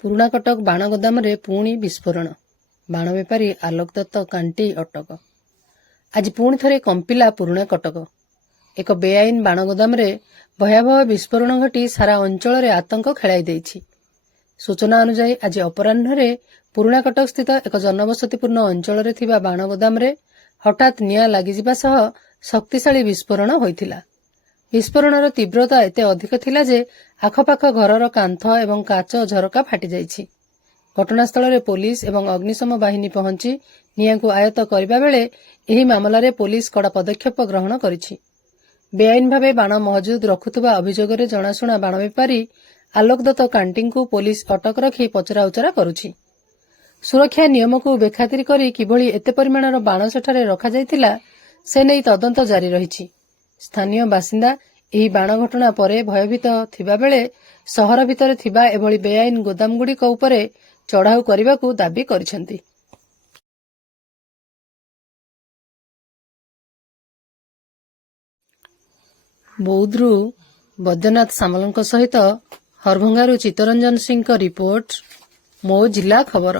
ପୁରୁଣା କଟକ ବାଣ ଗୋଦାମରେ ପୁଣି ବିସ୍ଫୋରଣ। ବାଣ ବେପାରୀ ଆଲୋକ ଦତ୍ତ କାଣ୍ଟି ଅଟକ। ଆଜି ପୁଣି ଥରେ କମ୍ପିଲା ପୁରୁଣା କଟକ। ଏକ ବେଆଇନ ବାଣ ଗୋଦାମରେ ଭୟାବହ ବିସ୍ଫୋରଣ ଘଟି ସାରା ଅଞ୍ଚଳରେ ଆତଙ୍କ ଖେଳାଇ ଦେଇଛି। ସୂଚନା ଅନୁଯାୟୀ ଆଜି ଅପରାହ୍ନରେ ପୁରୁଣା କଟକସ୍ଥିତ ଏକ ଜନବସତିପୂର୍ଣ୍ଣ ଅଞ୍ଚଳରେ ଥିବା ବାଣ ଗୋଦାମରେ ହଠାତ୍ ନିଆଁ ଲାଗିଯିବା ସହ ଶକ୍ତିଶାଳୀ ବିସ୍ଫୋରଣ ହୋଇଥିଲା। ବିସ୍ଫୋରଣର ତୀବ୍ରତା ଏତେ ଅଧିକ ଥିଲା ଯେ ଆଖପାଖ ଘରର କାନ୍ଥ ଏବଂ କାଚ ଝରକା ଫାଟିଯାଇଛି। ଘଟଣାସ୍ଥଳରେ ପୋଲିସ ଏବଂ ଅଗ୍ନିଶମ ବାହିନୀ ପହଞ୍ଚି ନିଆଁକୁ ଆୟତ୍ତ କରିବା ବେଳେ ଏହି ମାମଲାରେ ପୋଲିସ କଡ଼ା ପଦକ୍ଷେପ ଗ୍ରହଣ କରିଛି। ବେଆଇନ ଭାବେ ବାଣ ମହଜୁଦ ରଖୁଥିବା ଅଭିଯୋଗରେ ଜଣାଶୁଣା ବାଣ ବେପାରୀ ଆଲୋକ ଦତ୍ତ କାଣ୍ଟିଙ୍କୁ ପୋଲିସ ଅଟକ ରଖି ପଚରାଉଚରା କରୁଛି। ସୁରକ୍ଷା ନିୟମକୁ ବେଖାତିର କରି କିଭଳି ଏତେ ପରିମାଣର ବାଣ ସେଠାରେ ରଖାଯାଇଥିଲା ସେ ନେଇ ତଦନ୍ତ ଜାରି ରହିଛି। ସ୍ଥାନୀୟ ବାସିନ୍ଦା ଏହି ବାଣ ଘଟଣା ପରେ ଭୟଭୀତ ଥିବାବେଳେ ସହର ଭିତରେ ଥିବା ଏଭଳି ବେଆଇନ ଗୋଦାମଗୁଡ଼ିକ ଉପରେ ଚଢ଼ାଉ କରିବାକୁ ଦାବି କରିଛନ୍ତି। ବୌଦ୍ଧରୁ ବୈଦ୍ୟନାଥ ସାମଲଙ୍କ ସହିତ ହରଭଙ୍ଗାରୁ ଚିତ୍ତରଞ୍ଜନ ସିଂଙ୍କ ରିପୋର୍ଟ, ମୋ ଜିଲ୍ଲା ଖବର।